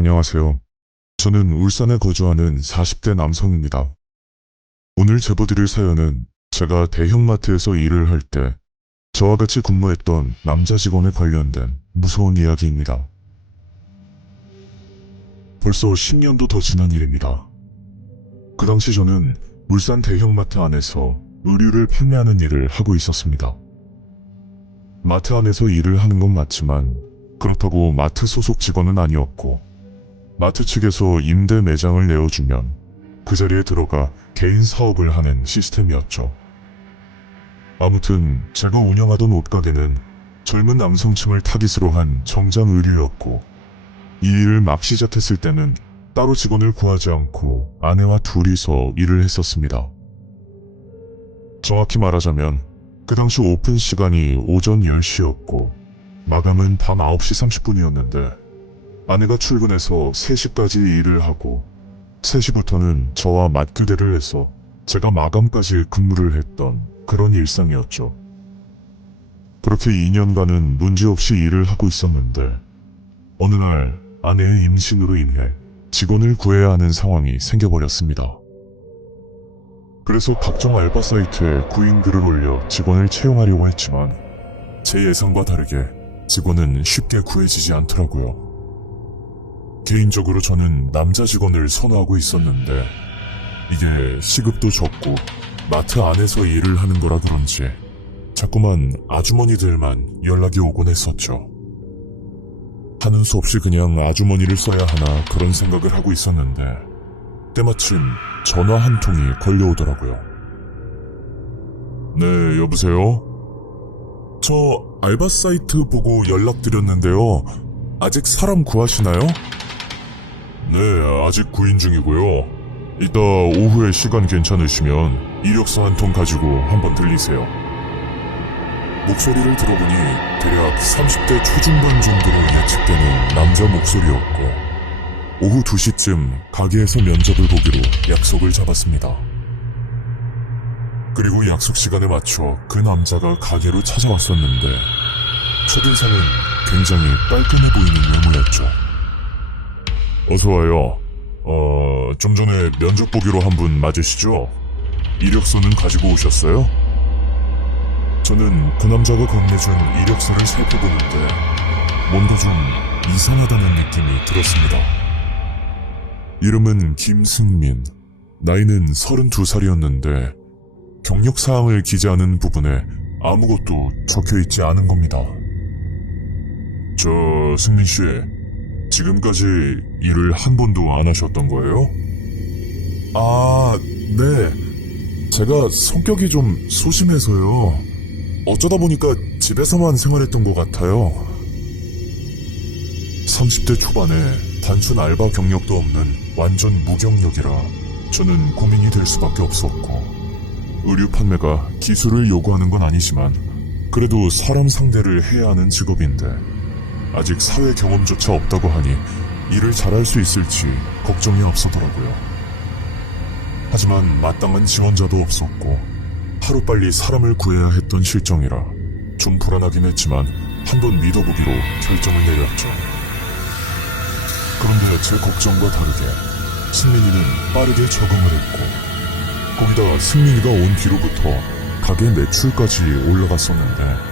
안녕하세요. 저는 울산에 거주하는 40대 남성입니다. 오늘 제보드릴 사연은 제가 대형마트에서 일을 할 때 저와 같이 근무했던 남자 직원에 관련된 무서운 이야기입니다. 벌써 10년도 더 지난 일입니다. 그 당시 저는 울산 대형마트 안에서 의류를 판매하는 일을 하고 있었습니다. 마트 안에서 일을 하는 건 맞지만 그렇다고 마트 소속 직원은 아니었고, 마트 측에서 임대 매장을 내어주면 그 자리에 들어가 개인 사업을 하는 시스템이었죠. 아무튼 제가 운영하던 옷가게는 젊은 남성층을 타깃으로 한 정장 의류였고, 이 일을 막 시작했을 때는 따로 직원을 구하지 않고 아내와 둘이서 일을 했었습니다. 정확히 말하자면 그 당시 오픈 시간이 오전 10시였고 마감은 밤 9시 30분이었는데 아내가 출근해서 3시까지 일을 하고 3시부터는 저와 맞교대를 해서 제가 마감까지 근무를 했던 그런 일상이었죠. 그렇게 2년간은 문제없이 일을 하고 있었는데 어느 날 아내의 임신으로 인해 직원을 구해야 하는 상황이 생겨버렸습니다. 그래서 각종 알바 사이트에 구인글을 올려 직원을 채용하려고 했지만 제 예상과 다르게 직원은 쉽게 구해지지 않더라고요. 개인적으로 저는 남자 직원을 선호하고 있었는데 이게 시급도 적고 마트 안에서 일을 하는 거라 그런지 자꾸만 아주머니들만 연락이 오곤 했었죠. 하는 수 없이 그냥 아주머니를 써야 하나 그런 생각을 하고 있었는데 때마침 전화 한 통이 걸려오더라고요. 네, 여보세요? 저 알바 사이트 보고 연락드렸는데요. 아직 사람 구하시나요? 네, 아직 구인 중이고요. 이따 오후에 시간 괜찮으시면 이력서 한 통 가지고 한번 들리세요. 목소리를 들어보니 대략 30대 초중반 정도로 예측되는 남자 목소리였고 오후 2시쯤 가게에서 면접을 보기로 약속을 잡았습니다. 그리고 약속 시간에 맞춰 그 남자가 가게로 찾아왔었는데 첫인상은 굉장히 깔끔해 보이는 외모였죠. 어서와요. 좀 전에 면접 보기로 한 분 맞으시죠? 이력서는 가지고 오셨어요? 저는 그 남자가 건네준 이력서를 살펴보는데 뭔가 좀 이상하다는 느낌이 들었습니다. 이름은 김승민, 나이는 32살이었는데 경력사항을 기재하는 부분에 아무것도 적혀있지 않은 겁니다. 저 승민씨, 지금까지 일을 한 번도 안 하셨던 거예요? 아, 네. 제가 성격이 좀 소심해서요. 어쩌다 보니까 집에서만 생활했던 것 같아요. 30대 초반에 단순 알바 경력도 없는 완전 무경력이라 저는 고민이 될 수밖에 없었고, 의류 판매가 기술을 요구하는 건 아니지만 그래도 사람 상대를 해야 하는 직업인데 아직 사회 경험조차 없다고 하니 일을 잘할 수 있을지 걱정이 앞서더라고요. 하지만 마땅한 지원자도 없었고 하루빨리 사람을 구해야 했던 실정이라 좀 불안하긴 했지만 한번 믿어보기로 결정을 내렸죠. 그런데 제 걱정과 다르게 승민이는 빠르게 적응을 했고 거기다 승민이가 온 뒤로부터 가게 매출까지 올라갔었는데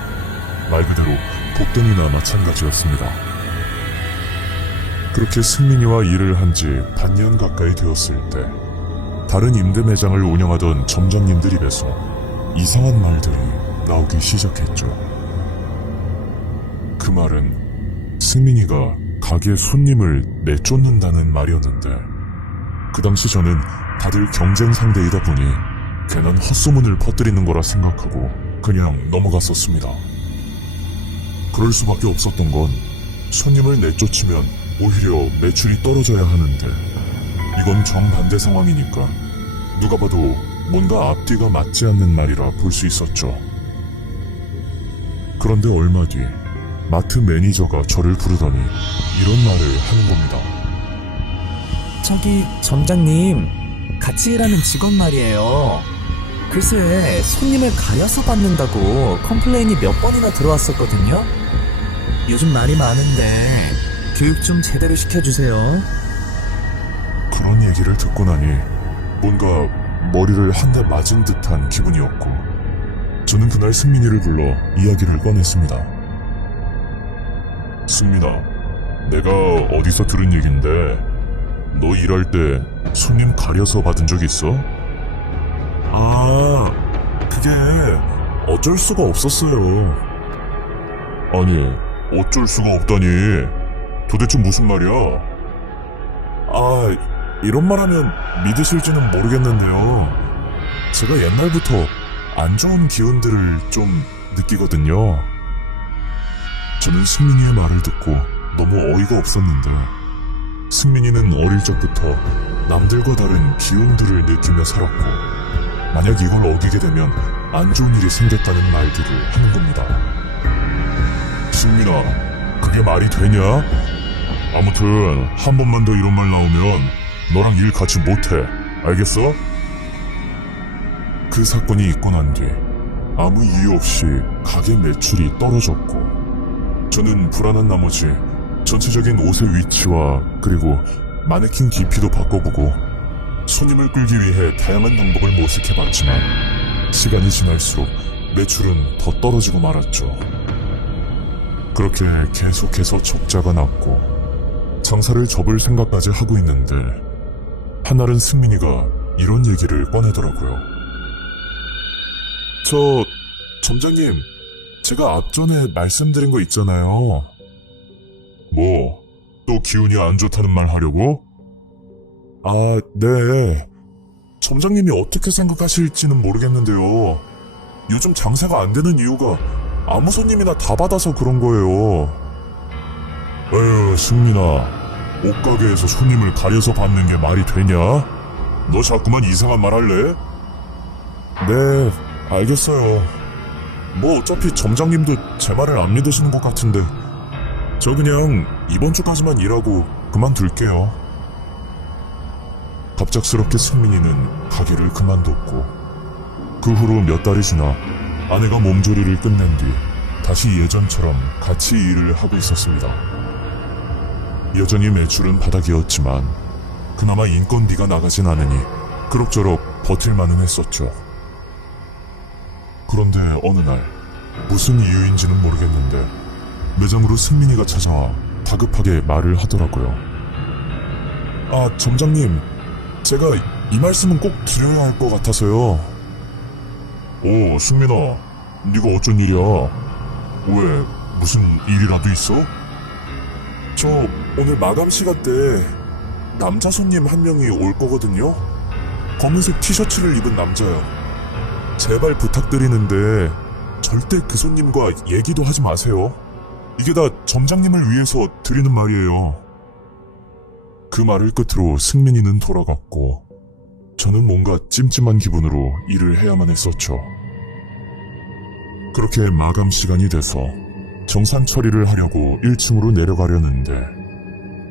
말 그대로 복덩이나 마찬가지였습니다. 그렇게 승민이와 일을 한 지 반년 가까이 되었을 때 다른 임대 매장을 운영하던 점장님들 입에서 이상한 말들이 나오기 시작했죠. 그 말은 승민이가 가게 손님을 내쫓는다는 말이었는데 그 당시 저는 다들 경쟁 상대이다 보니 괜한 헛소문을 퍼뜨리는 거라 생각하고 그냥 넘어갔었습니다. 그럴 수밖에 없었던 건 손님을 내쫓으면 오히려 매출이 떨어져야 하는데 이건 정반대 상황이니까 누가 봐도 뭔가 앞뒤가 맞지 않는 말이라 볼 수 있었죠. 그런데 얼마 뒤 마트 매니저가 저를 부르더니 이런 말을 하는 겁니다. 저기 점장님, 같이 일하는 직원 말이에요. 글쎄 손님을 가려서 받는다고 컴플레인이 몇 번이나 들어왔었거든요. 요즘 말이 많은데 교육 좀 제대로 시켜주세요. 그런 얘기를 듣고 나니 뭔가 머리를 한 대 맞은 듯한 기분이었고, 저는 그날 승민이를 불러 이야기를 꺼냈습니다. 승민아, 내가 어디서 들은 얘긴데 너 일할 때 손님 가려서 받은 적 있어? 아, 그게 어쩔 수가 없었어요. 아니, 어쩔 수가 없다니. 도대체 무슨 말이야? 아, 이런 말 하면 믿으실지는 모르겠는데요. 제가 옛날부터 안 좋은 기운들을 좀 느끼거든요. 저는 승민이의 말을 듣고 너무 어이가 없었는데, 승민이는 어릴 적부터 남들과 다른 기운들을 느끼며 살았고, 만약 이걸 어기게 되면 안 좋은 일이 생겼다는 말들을 하는 겁니다. 승민아, 그게 말이 되냐? 아무튼 한 번만 더 이런 말 나오면 너랑 일 같이 못해. 알겠어? 그 사건이 있고 난 뒤 아무 이유 없이 가게 매출이 떨어졌고, 저는 불안한 나머지 전체적인 옷의 위치와 그리고 마네킹 깊이도 바꿔보고 손님을 끌기 위해 다양한 방법을 모색해봤지만, 시간이 지날수록 매출은 더 떨어지고 말았죠. 그렇게 계속해서 적자가 났고 장사를 접을 생각까지 하고 있는데, 한날은 승민이가 이런 얘기를 꺼내더라고요. 점장님, 제가 앞전에 말씀드린 거 있잖아요. 뭐, 또 기운이 안 좋다는 말 하려고? 아, 네. 점장님이 어떻게 생각하실지는 모르겠는데요. 요즘 장사가 안 되는 이유가 아무 손님이나 다 받아서 그런 거예요. 에휴, 승민아. 옷가게에서 손님을 가려서 받는 게 말이 되냐? 너 자꾸만 이상한 말 할래? 네, 알겠어요. 뭐 어차피 점장님도 제 말을 안 믿으시는 것 같은데, 저 그냥 이번 주까지만 일하고 그만둘게요. 갑작스럽게 승민이는 가게를 그만뒀고, 그 후로 몇 달이 지나 아내가 몸조리를 끝낸 뒤 다시 예전처럼 같이 일을 하고 있었습니다. 여전히 매출은 바닥이었지만 그나마 인건비가 나가진 않으니 그럭저럭 버틸만은 했었죠. 그런데 어느 날, 무슨 이유인지는 모르겠는데 매장으로 승민이가 찾아와 다급하게 말을 하더라고요. 아, 점장님, 제가 이 말씀은 꼭 드려야 할 것 같아서요. 오, 승민아, 네가 어쩐 일이야? 왜, 무슨 일이라도 있어? 저 오늘 마감 시간 때 남자 손님 한 명이 올 거거든요. 검은색 티셔츠를 입은 남자요. 제발 부탁드리는데 절대 그 손님과 얘기도 하지 마세요. 이게 다 점장님을 위해서 드리는 말이에요. 그 말을 끝으로 승민이는 돌아갔고, 저는 뭔가 찜찜한 기분으로 일을 해야만 했었죠. 그렇게 마감 시간이 돼서 정산 처리를 하려고 1층으로 내려가려는데,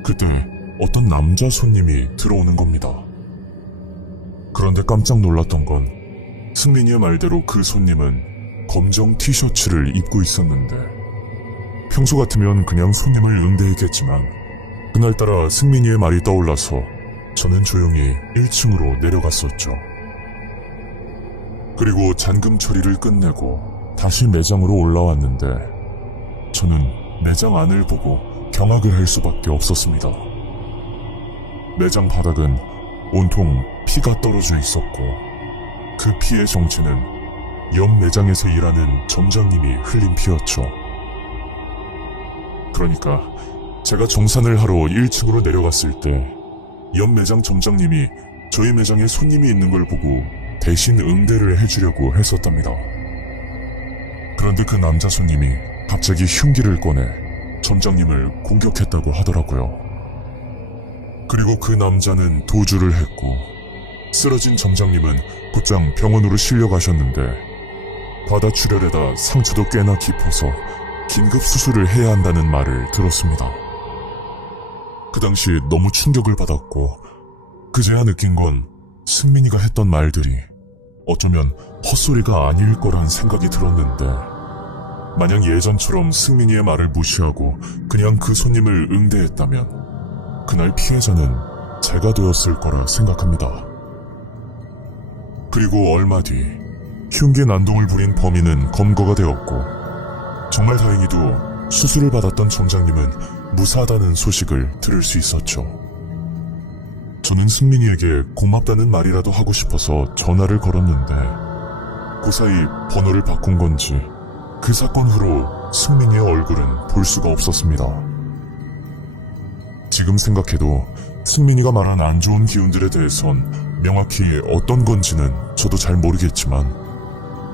그때 어떤 남자 손님이 들어오는 겁니다. 그런데 깜짝 놀랐던 건, 승민이의 말대로 그 손님은 검정 티셔츠를 입고 있었는데, 평소 같으면 그냥 손님을 응대했겠지만 그날따라 승민이의 말이 떠올라서 저는 조용히 1층으로 내려갔었죠. 그리고 잔금 처리를 끝내고 다시 매장으로 올라왔는데, 저는 매장 안을 보고 경악을 할 수밖에 없었습니다. 매장 바닥은 온통 피가 떨어져 있었고, 그 피의 정체는 옆 매장에서 일하는 점장님이 흘린 피였죠. 그러니까 제가 정산을 하러 1층으로 내려갔을 때 옆 매장 점장님이 저희 매장에 손님이 있는 걸 보고 대신 응대를 해주려고 했었답니다. 그런데 그 남자 손님이 갑자기 흉기를 꺼내 점장님을 공격했다고 하더라고요. 그리고 그 남자는 도주를 했고, 쓰러진 점장님은 곧장 병원으로 실려가셨는데, 바다 출혈에다 상처도 꽤나 깊어서 긴급 수술을 해야 한다는 말을 들었습니다. 그 당시 너무 충격을 받았고, 그제야 느낀 건 승민이가 했던 말들이 어쩌면 헛소리가 아닐 거란 생각이 들었는데, 만약 예전처럼 승민이의 말을 무시하고 그냥 그 손님을 응대했다면 그날 피해자는 제가 되었을 거라 생각합니다. 그리고 얼마 뒤 흉기 난동을 부린 범인은 검거가 되었고 정말 다행히도 수술을 받았던 점장님은 무사하다는 소식을 들을 수 있었죠. 저는 승민이에게 고맙다는 말이라도 하고 싶어서 전화를 걸었는데 그 사이 번호를 바꾼 건지 그 사건 후로 승민이의 얼굴은 볼 수가 없었습니다. 지금 생각해도 승민이가 말한 안 좋은 기운들에 대해선 명확히 어떤 건지는 저도 잘 모르겠지만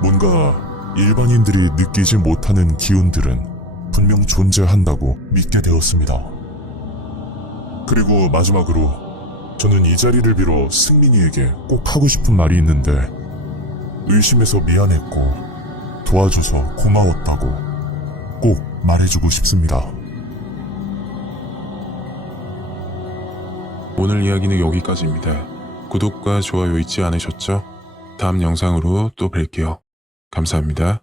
뭔가 일반인들이 느끼지 못하는 기운들은 분명 존재한다고 믿게 되었습니다. 그리고 마지막으로 저는 이 자리를 빌어 승민이에게 꼭 하고 싶은 말이 있는데 의심해서 미안했고 도와줘서 고마웠다고 꼭 말해주고 싶습니다. 오늘 이야기는 여기까지입니다. 구독과 좋아요 잊지 않으셨죠? 다음 영상으로 또 뵐게요. 감사합니다.